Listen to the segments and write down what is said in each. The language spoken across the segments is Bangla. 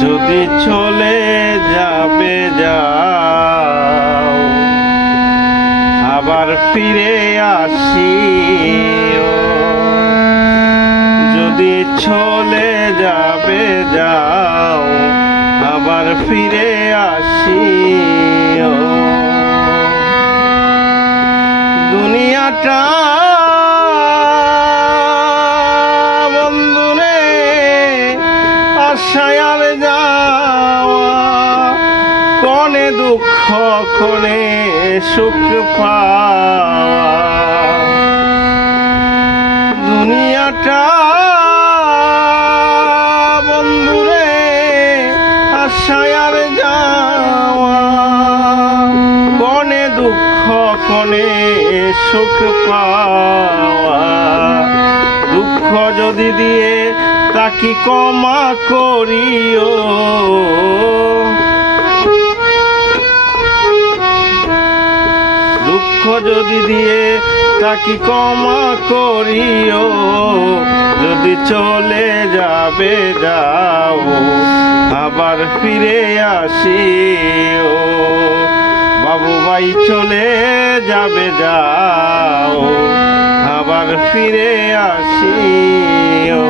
যদি চলে যাবে যাও, আবার ফিরে আসিও। যদি চলে যাবে যাও, আবার ফিরে আসিও। দুনিয়াটা বন্ধুরে আশায় আর যাওয়া, কনে দুঃখ কনে সুখ পাওয়া। দুনিয়াটা বন্ধুরে আশায় আর যাওয়া, কনে দুঃখ কনে সুখ পাওয়া। দুঃখ যদি দিয়ে তাকে ক্ষমা করিও, দুঃখ যদি দিয়ে তাকে ক্ষমা করিও। যদি চলে যাবে যাও, আবার ফিরে আসিও। বাবু ভাই চলে যাবে যাও, আবার ফিরে আসিও।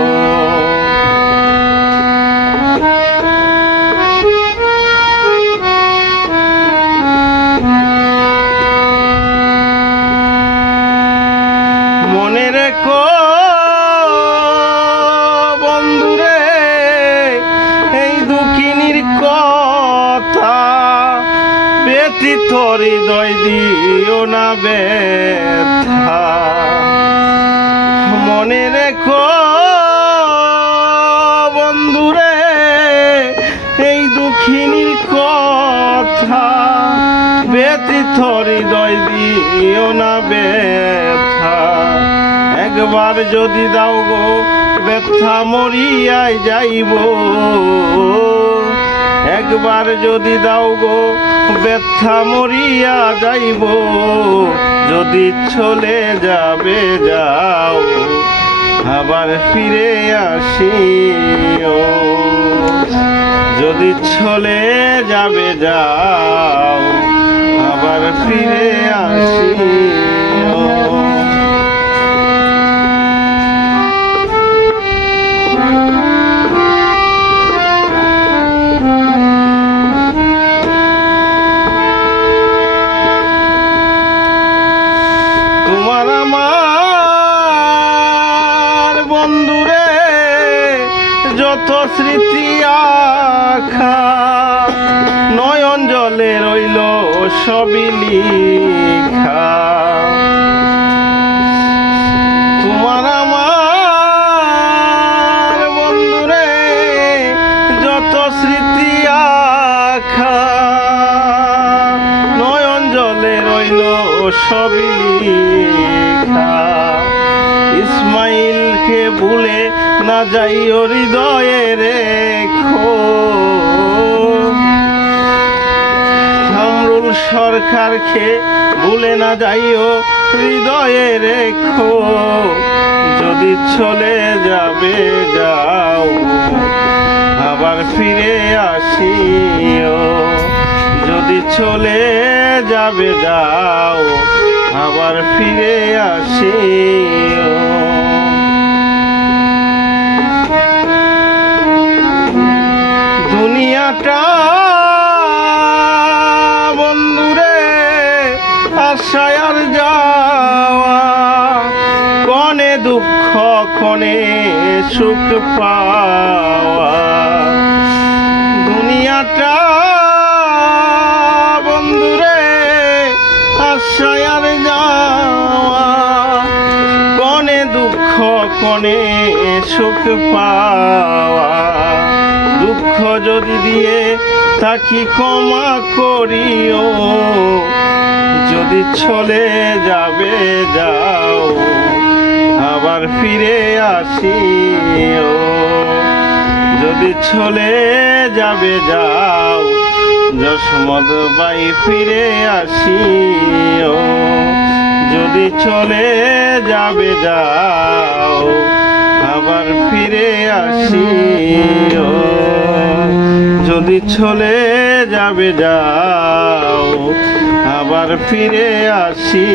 মনে রেখো বন্ধুরে এই দুঃখিনীর কথা, ব্যথিত হৃদয় দিও না ব্যথা। মনে রেখো বন্ধুরে এই দুঃখিনীর কথা, ব্যথিত হৃদয় দিও না ব্যথা। একবার যদি দাও গো ব্যথা মরিয়ায় যাইব, একবার যদি দাও গো ব্যথা মরিয়া যাইব। যদি চলে যাবে যাও, আবার ফিরে আসিও। যদি চলে যাবে যাও, আবার ফিরে আসিও। তোমার আমার বন্ধুরে যত স্মৃতি আখা, নয়ন জলে রইল সবই লিখা। তোমার আমার বন্ধুরে যত স্মৃতি আখা, নয়ন জলে রইল সবই লিখা। ইসমাইলকে ভুলে না যাইও হৃদয়ে রেখো, কামরুল সরকারকে ভুলে না যাইও হৃদয়ে রেখো। যদি চলে যাবে যাও, আবার ফিরে আসিও। যদি চলে যাবে যাও, আবার ফিরে আসিও। দুনিয়াটা বন্ধুরে আশায় আর যাওয়া, কনে দুঃখ কনে সুখ পাওয়া। দুনিয়াটা বন্ধুরে আশায় আর যাওয়া, কনে দুঃখ কনে সুখ পাওয়া। দুঃখ যদি দিয়ে তাকে ক্ষমা করিও। যদি চলে যাবে যাও, আবার ফিরে আসিও। যদি চলে যাবে যাও, যশোমদ বাই ফিরে আসিও। যদি চলে যাবে যাও, আবার ফিরে আসিও। যদি চলে যাবে যাও, আবার ফিরে আসি